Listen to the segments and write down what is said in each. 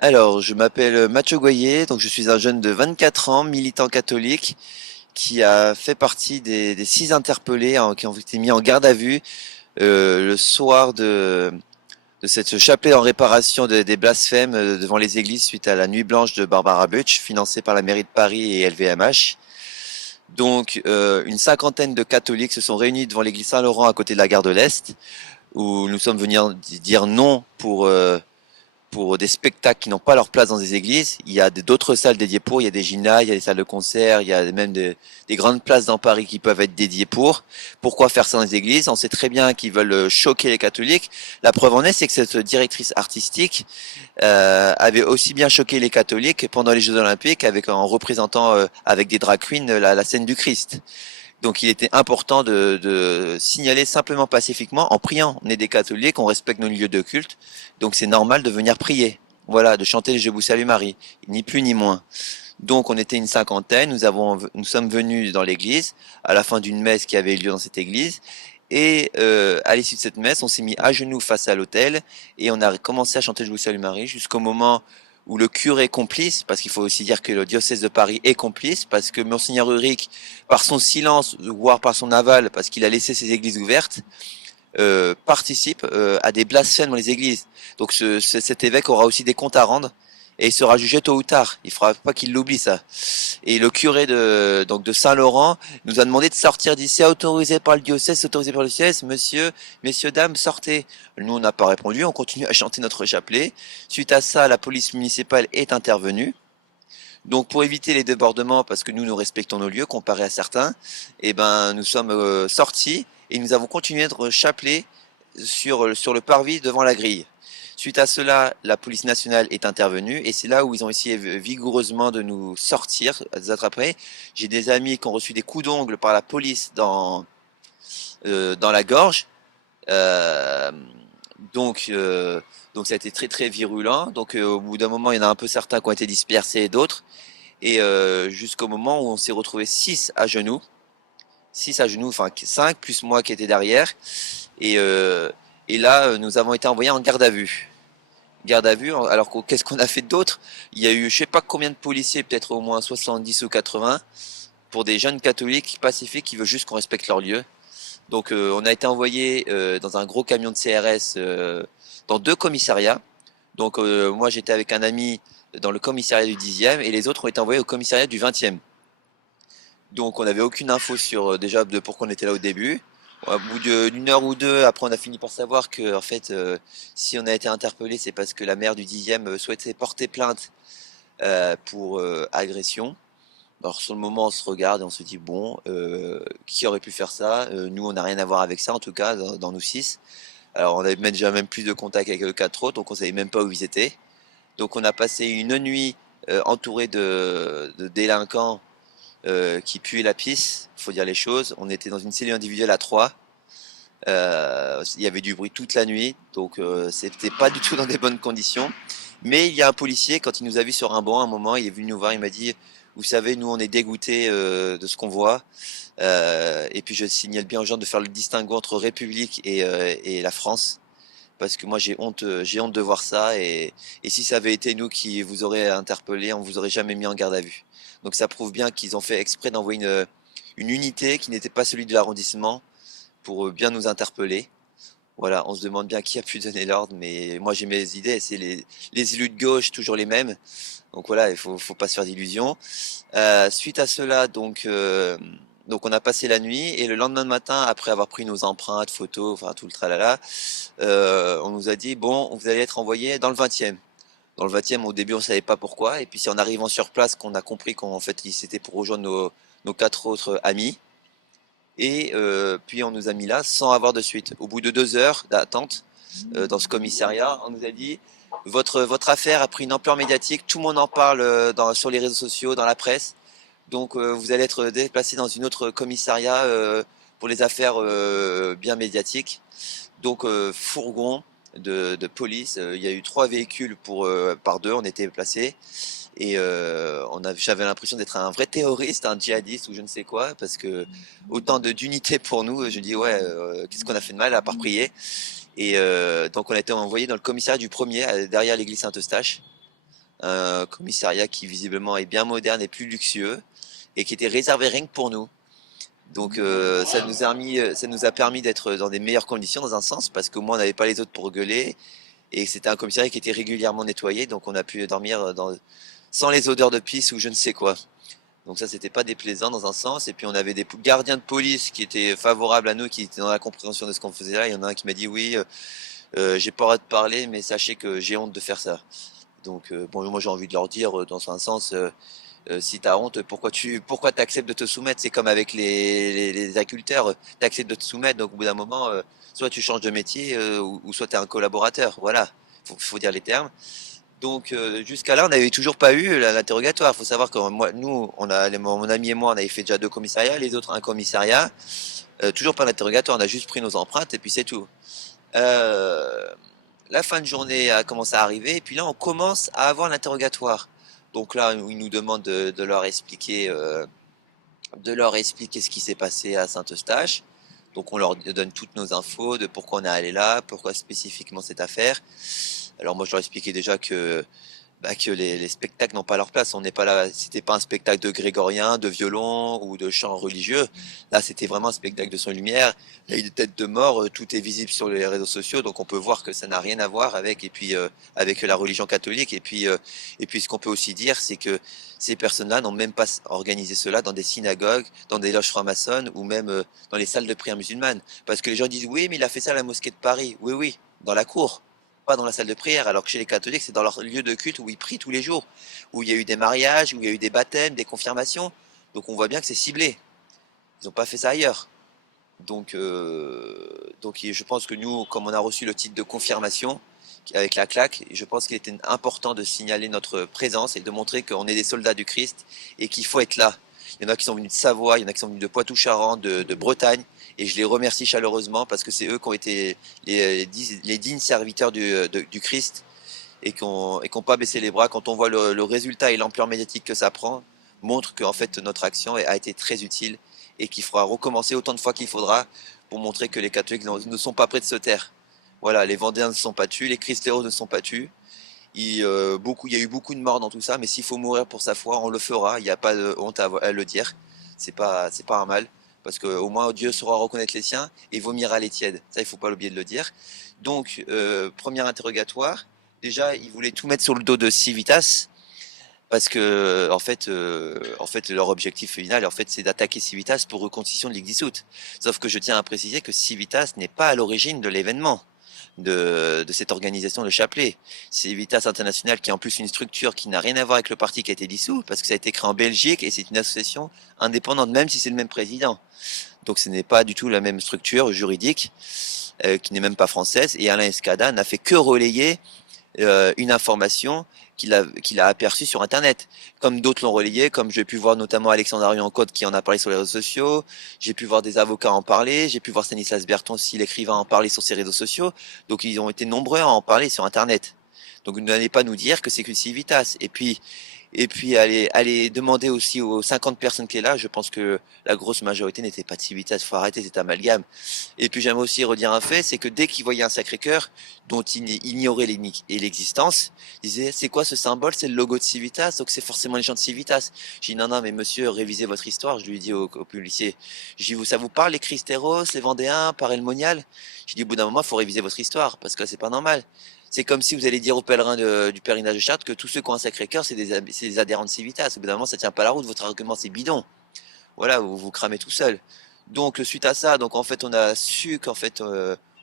Alors, je m'appelle Mathieu Goyer, donc je suis un jeune de 24 ans, militant catholique, qui a fait partie des 6 interpellés qui ont été mis en garde à vue le soir de cette chapelet en réparation des blasphèmes devant les églises suite à la nuit blanche de Barbara Butch, financée par la mairie de Paris et LVMH. Donc, une cinquantaine de catholiques se sont réunis devant l'église Saint-Laurent à côté de la gare de l'Est, où nous sommes venus dire non pour des spectacles qui n'ont pas leur place dans des églises. Il y a d'autres salles dédiées pour, il y a des gymnases, il y a des salles de concert, il y a même des grandes places dans Paris qui peuvent être dédiées pour. Pourquoi faire ça dans les églises? On sait très bien qu'ils veulent choquer les catholiques. La preuve en est, c'est que cette directrice artistique avait aussi bien choqué les catholiques pendant les Jeux Olympiques en représentant avec des drag queens la scène du Christ. Donc il était important de signaler simplement pacifiquement, en priant. On est des catholiques, on respecte nos lieux de culte, donc c'est normal de venir prier. Voilà, de chanter Je vous salue Marie, ni plus ni moins. Donc on était une cinquantaine, nous sommes venus dans l'église, à la fin d'une messe qui avait eu lieu dans cette église, et à l'issue de cette messe, on s'est mis à genoux face à l'autel, et on a commencé à chanter Je vous salue Marie, jusqu'au moment où le curé est complice, parce qu'il faut aussi dire que le diocèse de Paris est complice, parce que Monseigneur Ulrich, par son silence, voire par son aval, parce qu'il a laissé ses églises ouvertes, participe à des blasphèmes dans les églises. Donc cet évêque aura aussi des comptes à rendre et il sera jugé tôt ou tard. Il ne faudra pas qu'il l'oublie ça. Et le curé de Saint-Laurent nous a demandé de sortir d'ici, autorisé par le diocèse, autorisé par le diocèse, monsieur, messieurs, dames, sortez. Nous, on n'a pas répondu, on continue à chanter notre chapelet. Suite à ça, la police municipale est intervenue. Donc pour éviter les débordements, parce que nous respectons nos lieux comparé à certains, eh ben nous sommes sortis et nous avons continué notre chapelet sur le parvis devant la grille. Suite à cela, la police nationale est intervenue et c'est là où ils ont essayé vigoureusement de nous sortir, de nous attraper. J'ai des amis qui ont reçu des coups d'ongles par la police dans la gorge. Euh, donc, euh, donc ça a été très très virulent. Donc au bout d'un moment, il y en a un peu certains qui ont été dispersés et d'autres. Et jusqu'au moment où on s'est retrouvé 6 à genoux, enfin 5 plus moi qui étais derrière. Et, euh, et là, nous avons été envoyés en garde à vue. Garde à vue, alors qu'est-ce qu'on a fait d'autre? Il y a eu je sais pas combien de policiers, peut-être au moins 70 ou 80, pour des jeunes catholiques pacifiques qui veulent juste qu'on respecte leur lieu. Donc on a été envoyés dans un gros camion de CRS dans 2 commissariats. Donc moi j'étais avec un ami dans le commissariat du 10e et les autres ont été envoyés au commissariat du 20e. Donc on n'avait aucune info sur déjà de pourquoi on était là au début. Au bout d'une heure ou deux, après on a fini par savoir que en fait si on a été interpellé, c'est parce que la maire du 10e souhaitait porter plainte pour agression. Alors sur le moment on se regarde et on se dit bon, qui aurait pu faire ça? Nous on n'a rien à voir avec ça en tout cas dans nous 6. Alors on avait même déjà même plus de contact avec le 4 autres, donc on savait même pas où ils étaient. Donc on a passé une nuit entouré de délinquants qui puaient la pisse, il faut dire les choses. On était dans une cellule individuelle à 3. Il y avait du bruit toute la nuit, donc c'était pas du tout dans des bonnes conditions. Mais il y a un policier, quand il nous a vu sur un banc, à un moment, il est venu nous voir, il m'a dit, vous savez, nous on est dégoûtés de ce qu'on voit. Et puis je signale bien aux gens de faire le distinguo entre République et la France parce que moi j'ai honte de voir ça et si ça avait été nous qui vous aurait interpellé, on vous aurait jamais mis en garde à vue. Donc ça prouve bien qu'ils ont fait exprès d'envoyer une unité qui n'était pas celui de l'arrondissement pour bien nous interpeller. Voilà, on se demande bien qui a pu donner l'ordre, mais moi j'ai mes idées, c'est les élus de gauche, toujours les mêmes. Donc voilà, faut pas se faire d'illusions. Suite à cela, donc on a passé la nuit et le lendemain matin, après avoir pris nos empreintes, photos, enfin tout le tralala, on nous a dit bon, vous allez être envoyé dans le 20e. Dans le 20e, au début, on savait pas pourquoi, et puis c'est en arrivant sur place qu'on a compris qu'en fait, c'était pour rejoindre nos 4 autres amis. Et puis on nous a mis là sans avoir de suite. Au bout de 2 heures d'attente dans ce commissariat, on nous a dit votre affaire a pris une ampleur médiatique, tout le monde en parle sur les réseaux sociaux, dans la presse. Donc vous allez être déplacé dans une autre commissariat pour les affaires bien médiatiques. Donc fourgon de police, il y a eu 3 véhicules par deux, on était placés. Et j'avais l'impression d'être un vrai terroriste, un djihadiste ou je ne sais quoi, parce que autant d'unité pour nous, je dis ouais, qu'est-ce qu'on a fait de mal à part prier. Et donc on a été envoyé dans le commissariat du premier, derrière l'église Saint-Eustache. un commissariat qui visiblement est bien moderne et plus luxueux et qui était réservé rien que pour nous. Donc ça nous a permis d'être dans des meilleures conditions dans un sens parce qu'au moins on n'avait pas les autres pour gueuler et c'était un commissariat qui était régulièrement nettoyé donc on a pu dormir sans les odeurs de pisse ou je ne sais quoi. Donc ça c'était pas déplaisant dans un sens et puis on avait des gardiens de police qui étaient favorables à nous, qui étaient dans la compréhension de ce qu'on faisait là. Il y en a un qui m'a dit oui, j'ai pas le droit de parler mais sachez que j'ai honte de faire ça. Donc bon moi j'ai envie de leur dire dans un sens si t'as honte, pourquoi t'acceptes de te soumettre? C'est comme avec les agriculteurs, t'acceptes de te soumettre, donc au bout d'un moment, soit tu changes de métier, ou soit t'es un collaborateur. Voilà, faut dire les termes. Donc jusqu'à là, on n'avait toujours pas eu l'interrogatoire. Faut savoir que moi, nous, mon ami et moi, on avait fait déjà 2 commissariats, les autres un commissariat. Toujours pas d'interrogatoire, on a juste pris nos empreintes et puis c'est tout. Euh, la fin de journée a commencé à arriver et puis là, on commence à avoir l'interrogatoire. Donc là, ils nous demandent de leur expliquer ce qui s'est passé à Saint-Eustache. Donc on leur donne toutes nos infos de pourquoi on est allé là, pourquoi spécifiquement cette affaire. Alors moi je leur expliquais déjà que les spectacles n'ont pas leur place. On n'est pas là, c'était pas un spectacle de grégorien, de violon ou de chant religieux. Là, c'était vraiment un spectacle de son et lumière. Il y a eu des têtes de mort, tout est visible sur les réseaux sociaux, donc on peut voir que ça n'a rien à voir avec avec la religion catholique. Et puis ce qu'on peut aussi dire, c'est que ces personnes-là n'ont même pas organisé cela dans des synagogues, dans des loges franc-maçonnes ou même dans les salles de prière musulmanes. Parce que les gens disent oui, mais il a fait ça à la mosquée de Paris. Oui, oui, dans la cour, pas dans la salle de prière, alors que chez les catholiques, c'est dans leur lieu de culte où ils prient tous les jours, où il y a eu des mariages, où il y a eu des baptêmes, des confirmations. Donc on voit bien que c'est ciblé. Ils n'ont pas fait ça ailleurs. Donc je pense que nous, comme on a reçu le titre de confirmation avec la claque, je pense qu'il était important de signaler notre présence et de montrer qu'on est des soldats du Christ et qu'il faut être là. Il y en a qui sont venus de Savoie, il y en a qui sont venus de Poitou-Charentes, de Bretagne, et je les remercie chaleureusement parce que c'est eux qui ont été les dignes serviteurs du Christ et qui n'ont pas baissé les bras. Quand on voit le résultat et l'ampleur médiatique que ça prend, montre qu'en fait notre action a été très utile et qu'il faudra recommencer autant de fois qu'il faudra pour montrer que les catholiques ne sont pas prêts de se taire. Voilà, les Vendéens ne sont pas tués, les Christéros ne sont pas tués. Il y a eu beaucoup de morts dans tout ça, mais s'il faut mourir pour sa foi, on le fera. Il n'y a pas de honte à le dire. C'est pas un mal, parce qu'au moins Dieu saura reconnaître les siens et vomira les tièdes. Ça, il faut pas l'oublier de le dire. Donc, premier interrogatoire. Déjà, ils voulaient tout mettre sur le dos de Civitas, parce que en fait, leur objectif final, en fait, c'est d'attaquer Civitas pour reconstitution de Ligue dissoute. Sauf que je tiens à préciser que Civitas n'est pas à l'origine de l'événement de cette organisation de Chapelet. Civitas International, qui est en plus une structure qui n'a rien à voir avec le parti qui a été dissous, parce que ça a été créé en Belgique et c'est une association indépendante, même si c'est le même président. Donc ce n'est pas du tout la même structure juridique, qui n'est même pas française. Et Alain Escada n'a fait que relayer une information qu'il a aperçue sur Internet. Comme d'autres l'ont relayé, comme j'ai pu voir notamment Alexandre Arion-Côte qui en a parlé sur les réseaux sociaux, j'ai pu voir des avocats en parler, j'ai pu voir Stanislas Berton aussi, l'écrivain, en parler sur ses réseaux sociaux. Donc ils ont été nombreux à en parler sur Internet. Donc n'allez pas nous dire que c'est que Civitas. Et puis aller demander aussi aux 50 personnes qui est là, je pense que la grosse majorité n'était pas de Civitas, il faut arrêter cet amalgame. Et puis j'aimerais aussi redire un fait, c'est que dès qu'ils voyaient un Sacré-Cœur dont ils ignoraient l'existence, ils disaient c'est quoi ce symbole? C'est le logo de Civitas, donc c'est forcément les gens de Civitas. J'ai dit non, non, mais monsieur, révisez votre histoire, je lui ai dit au policier. J'ai dit, ça vous parle les Christéros, les Vendéens, Paray-le-Monial? J'ai dit au bout d'un moment, il faut réviser votre histoire, parce que c'est pas normal. C'est comme si vous allez dire aux pèlerins du pèlerinage de Chartres que tous ceux qui ont un Sacré-Cœur, c'est des adhérents de Civitas. Au bout d'un moment, ça tient pas la route, votre argument c'est bidon. Voilà, vous vous cramez tout seul. Donc suite à ça, donc en fait on a su qu'en fait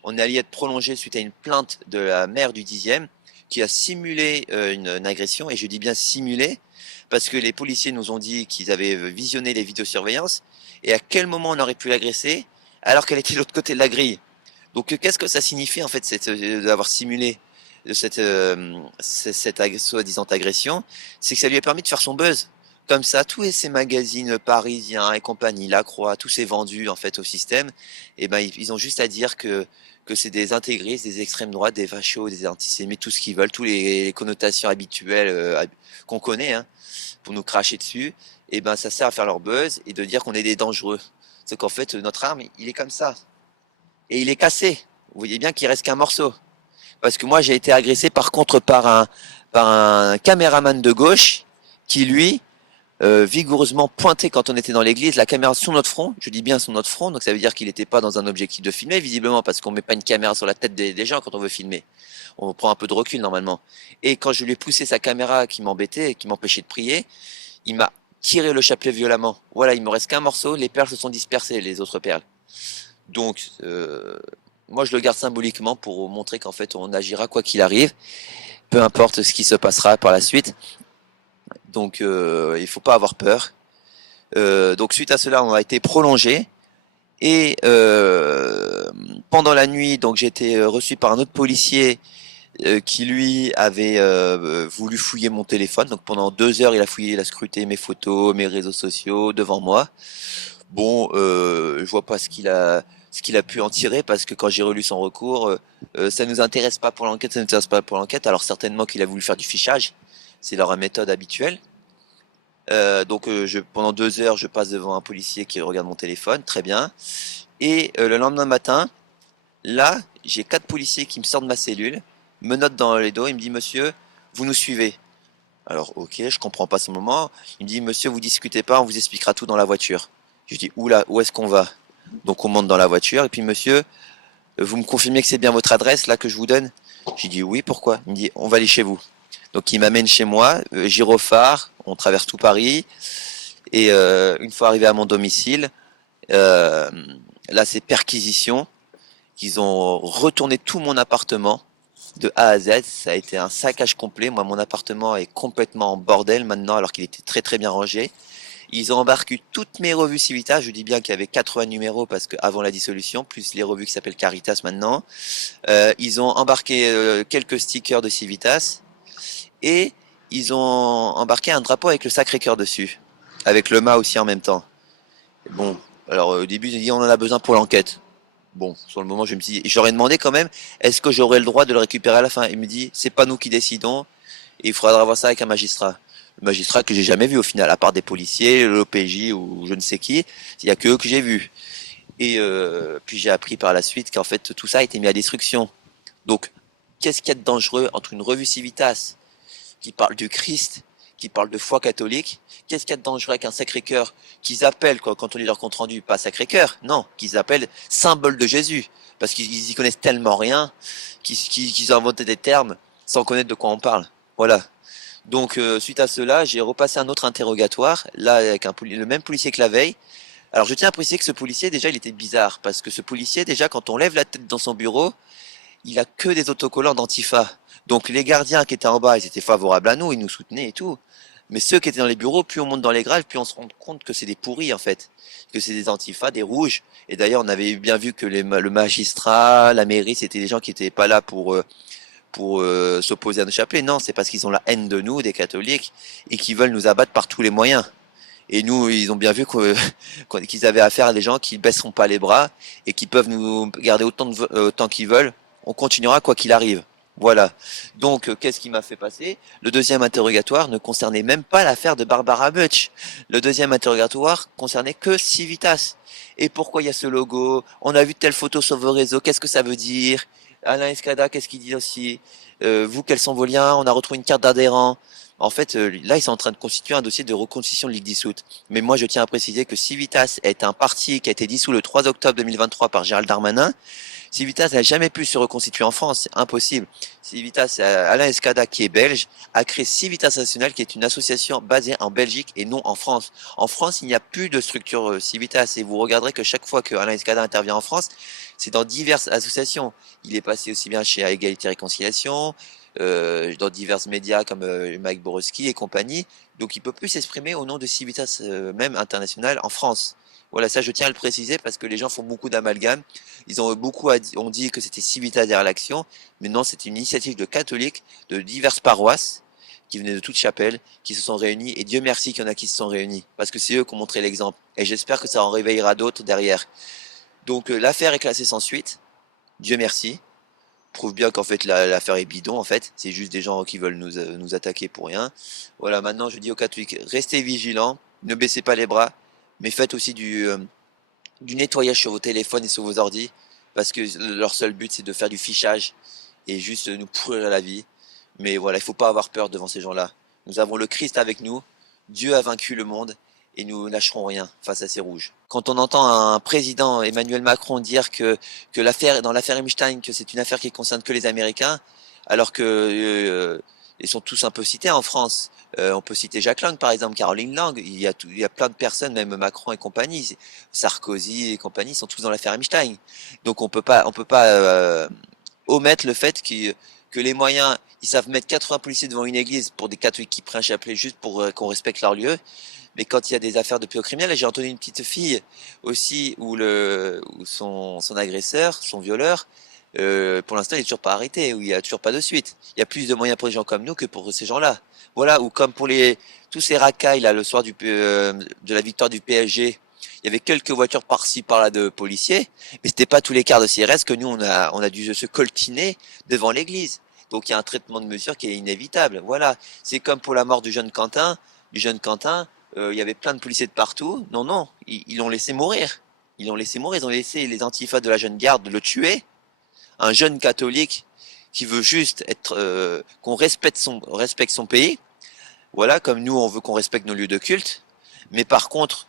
on allait être prolongé suite à une plainte de la maire du 10e qui a simulé une agression, et je dis bien simulé parce que les policiers nous ont dit qu'ils avaient visionné les vidéosurveillances et à quel moment on aurait pu l'agresser alors qu'elle était de l'autre côté de la grille. Donc qu'est-ce que ça signifie en fait d'avoir simulé de cette soi-disant agression? C'est que ça lui a permis de faire son buzz. Comme ça, tous ces magazines parisiens et compagnie, La Croix, tous ces vendus en fait au système, et ben ils ont juste à dire que c'est des intégristes, des extrêmes droites, des fachos, des antisémites, tout ce qu'ils veulent, toutes les connotations habituelles qu'on connaît, hein, pour nous cracher dessus. Et ben ça sert à faire leur buzz et de dire qu'on est des dangereux. C'est qu'en fait notre arme, il est comme ça et il est cassé. Vous voyez bien qu'il reste qu'un morceau. Parce que moi j'ai été agressé par contre par un caméraman de gauche qui, lui, vigoureusement pointé quand on était dans l'église, la caméra sur notre front, je dis bien sur notre front, donc ça veut dire qu'il n'était pas dans un objectif de filmer, visiblement, parce qu'on met pas une caméra sur la tête des gens quand on veut filmer. On prend un peu de recul normalement. Et quand je lui ai poussé sa caméra qui m'embêtait, qui m'empêchait de prier, il m'a tiré le chapelet violemment. Voilà, il me reste qu'un morceau, les perles se sont dispersées, les autres perles. Donc, moi je le garde symboliquement pour montrer qu'en fait on agira quoi qu'il arrive, peu importe ce qui se passera par la suite. Donc il faut pas avoir peur. Donc suite à cela, on a été prolongé. Et pendant la nuit, donc j'ai été reçu par un autre policier qui lui avait voulu fouiller mon téléphone. Donc pendant 2 heures, il a fouillé, il a scruté mes photos, mes réseaux sociaux devant moi. Bon, je vois pas ce qu'il a pu en tirer parce que quand j'ai relu son recours, ça nous intéresse pas pour l'enquête, ça nous intéresse pas pour l'enquête. Alors certainement qu'il a voulu faire du fichage, c'est leur méthode habituelle. Donc pendant 2 heures, je passe devant un policier qui regarde mon téléphone, très bien. Et le lendemain matin, là, j'ai 4 policiers qui me sortent de ma cellule, me notent dans les dos, il me dit monsieur, vous nous suivez. Alors ok, je comprends pas ce moment. Il me dit monsieur, vous discutez pas, on vous expliquera tout dans la voiture. Je dis oula, où est-ce qu'on va? Donc on monte dans la voiture et puis monsieur, vous me confirmez que c'est bien votre adresse là que je vous donne? J'ai dit oui, pourquoi? Il me dit on va aller chez vous. Donc il m'amène chez moi, gyrophare, on traverse tout Paris et une fois arrivé à mon domicile, euh, là c'est perquisition. Ils ont retourné tout mon appartement de A à Z. Ça a été un saccage complet. Moi, mon appartement est complètement en bordel maintenant, alors qu'il était très très bien rangé. Ils ont embarqué toutes mes revues Civitas. Je dis bien qu'il y avait 80 numéros parce que avant la dissolution, plus les revues qui s'appellent Caritas maintenant. Ils ont embarqué quelques stickers de Civitas et ils ont embarqué un drapeau avec le Sacré-Cœur dessus, avec le mât aussi en même temps. Bon, alors au début, ils ont dit on en a besoin pour l'enquête. Bon, sur le moment, je me suis dit, j'aurais demandé quand même, est-ce que j'aurais le droit de le récupérer à la fin? Il me dit, c'est pas nous qui décidons, et il faudra voir ça avec un magistrat. Le magistrat que j'ai jamais vu au final, à part des policiers, l'OPJ ou je ne sais qui, il y a que eux que j'ai vus. Et puis j'ai appris par la suite qu'en fait tout ça a été mis à destruction. Donc, qu'est-ce qu'il y a de dangereux entre une revue Civitas qui parle du Christ, qui parle de foi catholique? Qu'est-ce qu'il y a de dangereux avec un Sacré-Cœur qu'ils appellent, quand on lit leur compte rendu, pas Sacré-Cœur, non, qu'ils appellent symbole de Jésus, parce qu'ils y connaissent tellement rien qu'ils ont inventé des termes sans connaître de quoi on parle. Voilà. Donc suite à cela, j'ai repassé un autre interrogatoire, là avec le même policier que la veille. Alors je tiens à préciser que ce policier, déjà, il était bizarre, parce que ce policier, déjà, quand on lève la tête dans son bureau, il a que des autocollants d'Antifa. Donc les gardiens qui étaient en bas, ils étaient favorables à nous, ils nous soutenaient et tout. Mais ceux qui étaient dans les bureaux, plus on monte dans les grades, plus on se rend compte que c'est des pourris en fait, que c'est des Antifa, des rouges. Et d'ailleurs, on avait bien vu que le magistrat, la mairie, c'était des gens qui étaient pas là pour s'opposer à nos chapelets. Non, c'est parce qu'ils ont la haine de nous, des catholiques, et qu'ils veulent nous abattre par tous les moyens. Et nous, ils ont bien vu qu'ils avaient affaire à des gens qui baisseront pas les bras et qui peuvent nous garder autant qu'ils veulent. On continuera quoi qu'il arrive. Voilà. Donc, qu'est-ce qui m'a fait passer? Le deuxième interrogatoire ne concernait même pas l'affaire de Barbara Butch. Le deuxième interrogatoire concernait que Civitas. Et pourquoi il y a ce logo? On a vu telle photo sur vos réseaux. Qu'est-ce que ça veut dire? Alain Escada, qu'est-ce qu'il dit aussi? Vous, quels sont vos liens? On a retrouvé une carte d'adhérent. En fait, là, ils sont en train de constituer un dossier de reconstitution de Ligue dissoute. Mais moi, je tiens à préciser que Civitas est un parti qui a été dissous le 3 octobre 2023 par Gérald Darmanin. Civitas n'a jamais pu se reconstituer en France, c'est impossible. Civitas, Alain Escada, qui est belge, a créé Civitas National, qui est une association basée en Belgique et non en France. En France, il n'y a plus de structure Civitas, et vous regarderez que chaque fois que Alain Escada intervient en France, c'est dans diverses associations. Il est passé aussi bien chez Égalité et Réconciliation, dans divers médias comme Mike Borowski et compagnie. Donc il peut plus s'exprimer au nom de Civitas même international en France. Voilà, ça je tiens à le préciser parce que les gens font beaucoup d'amalgames. Ils ont ont dit que c'était Civitas derrière l'action, mais non, c'est une initiative de catholiques de diverses paroisses qui venaient de toutes chapelles, qui se sont réunis, et Dieu merci qu'il y en a qui se sont réunis, parce que c'est eux qui ont montré l'exemple, et j'espère que ça en réveillera d'autres derrière. Donc l'affaire est classée sans suite, Dieu merci, prouve bien qu'en fait l'affaire est bidon en fait, c'est juste des gens qui veulent nous attaquer pour rien. Voilà, maintenant je dis aux catholiques, restez vigilants, ne baissez pas les bras, mais faites aussi du nettoyage sur vos téléphones et sur vos ordis, parce que leur seul but c'est de faire du fichage et juste nous pourrir la vie. Mais voilà, il faut pas avoir peur devant ces gens-là. Nous avons le Christ avec nous, Dieu a vaincu le monde et nous lâcherons rien face à ces rouges. Quand on entend un président, Emmanuel Macron, dire que l'affaire, dans l'affaire Epstein, que c'est une affaire qui concerne que les Américains, alors que ils sont tous un peu cités en France. On peut citer Jacques Lang, par exemple, Caroline Lang. Il y a plein de personnes, même Macron et compagnie, Sarkozy et compagnie, sont tous dans l'affaire Epstein. Donc on peut pas omettre le fait que les moyens, ils savent mettre 80 policiers devant une église pour des catholiques qui prennent un chapelet juste pour qu'on respecte leur lieu. Mais quand il y a des affaires de pédocriminels, et j'ai entendu une petite fille aussi où son agresseur, son violeur, pour l'instant, il est toujours pas arrêté, où il y a toujours pas de suite. Il y a plus de moyens pour les gens comme nous que pour ces gens-là. Voilà, ou comme pour tous ces racailles là, le soir de la victoire du PSG, il y avait quelques voitures par-ci par-là de policiers, mais c'était pas tous les quarts de CRS que nous on a dû se coltiner devant l'église. Donc il y a un traitement de mesure qui est inévitable. Voilà, c'est comme pour la mort du jeune Quentin. Il y avait plein de policiers de partout. Non, non, ils l'ont laissé mourir. Ils l'ont laissé mourir. Ils ont laissé les antifas de la jeune garde le tuer. Un jeune catholique qui veut juste être qu'on respecte son pays. Voilà, comme nous on veut qu'on respecte nos lieux de culte. Mais par contre,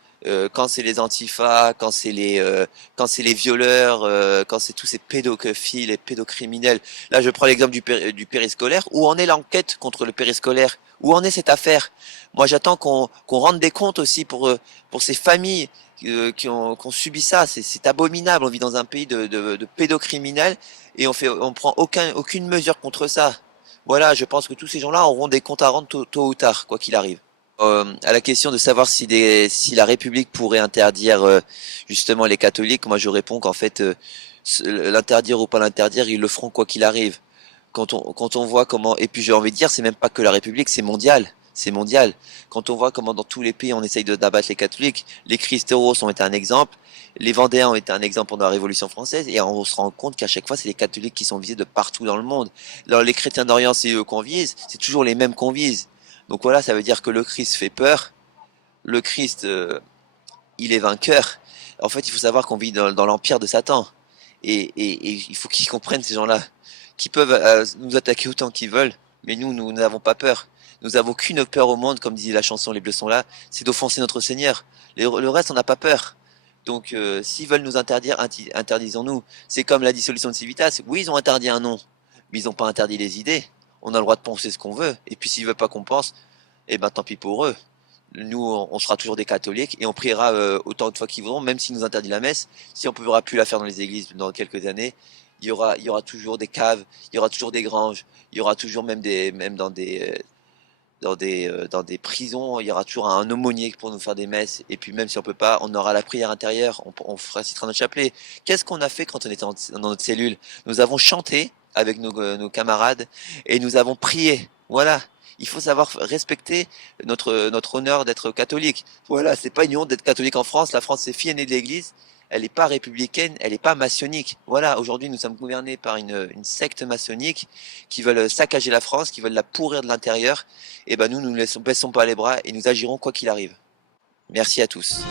quand c'est les antifas, quand c'est les violeurs, quand c'est tous ces pédophiles et pédocriminels. Là, je prends l'exemple du périscolaire. Où en est l'enquête contre le périscolaire? Où en est cette affaire? Moi, j'attends qu'on rende des comptes aussi pour ces familles qui ont subi ça. C'est abominable. On vit dans un pays de pédocriminels et on prend aucune mesure contre ça. Voilà, je pense que tous ces gens-là auront des comptes à rendre tôt ou tard, quoi qu'il arrive. À la question de savoir si la République pourrait interdire justement les catholiques, moi je réponds qu'en fait, l'interdire ou pas l'interdire, ils le feront quoi qu'il arrive. Quand on voit comment, et puis j'ai envie de dire, c'est même pas que la République, c'est mondial. C'est mondial. Quand on voit comment dans tous les pays on essaye d'abattre les catholiques, les Christéros ont été un exemple, les Vendéens ont été un exemple pendant la Révolution française, et on se rend compte qu'à chaque fois c'est les catholiques qui sont visés de partout dans le monde. Alors les chrétiens d'Orient, c'est eux qu'on vise, c'est toujours les mêmes qu'on vise. Donc voilà, ça veut dire que le Christ fait peur, le Christ, il est vainqueur. En fait, il faut savoir qu'on vit dans l'empire de Satan. Et il faut qu'ils comprennent, ces gens-là, qui peuvent nous attaquer autant qu'ils veulent, mais nous n'avons pas peur. Nous n'avons qu'une peur au monde, comme disait la chanson Les Bleus sont là, c'est d'offenser notre Seigneur. Le reste, on n'a pas peur. Donc, s'ils veulent nous interdire, interdisons-nous. C'est comme la dissolution de Civitas. Oui, ils ont interdit un nom, mais ils n'ont pas interdit les idées. On a le droit de penser ce qu'on veut. Et puis, s'ils veulent pas qu'on pense, eh ben, tant pis pour eux. Nous, on sera toujours des catholiques et on priera autant de fois qu'ils voudront, même s'ils nous interdisent la messe. Si on ne pourra plus la faire dans les églises dans quelques années, il y aura toujours des caves, il y aura toujours des granges, il y aura toujours même dans des prisons, il y aura toujours un aumônier pour nous faire des messes. Et puis même si on peut pas, on aura la prière intérieure, on récitera notre chapelet. Qu'est-ce qu'on a fait quand on était dans notre cellule? Nous avons chanté avec nos camarades et nous avons prié. Voilà. Il faut savoir respecter notre honneur d'être catholique. Voilà, c'est pas une honte d'être catholique en France. La France, c'est fille aînée de l'Église. Elle n'est pas républicaine, elle n'est pas maçonnique. Voilà, aujourd'hui, nous sommes gouvernés par une secte maçonnique qui veulent saccager la France, qui veulent la pourrir de l'intérieur. Et ben nous ne baissons pas les bras et nous agirons quoi qu'il arrive. Merci à tous.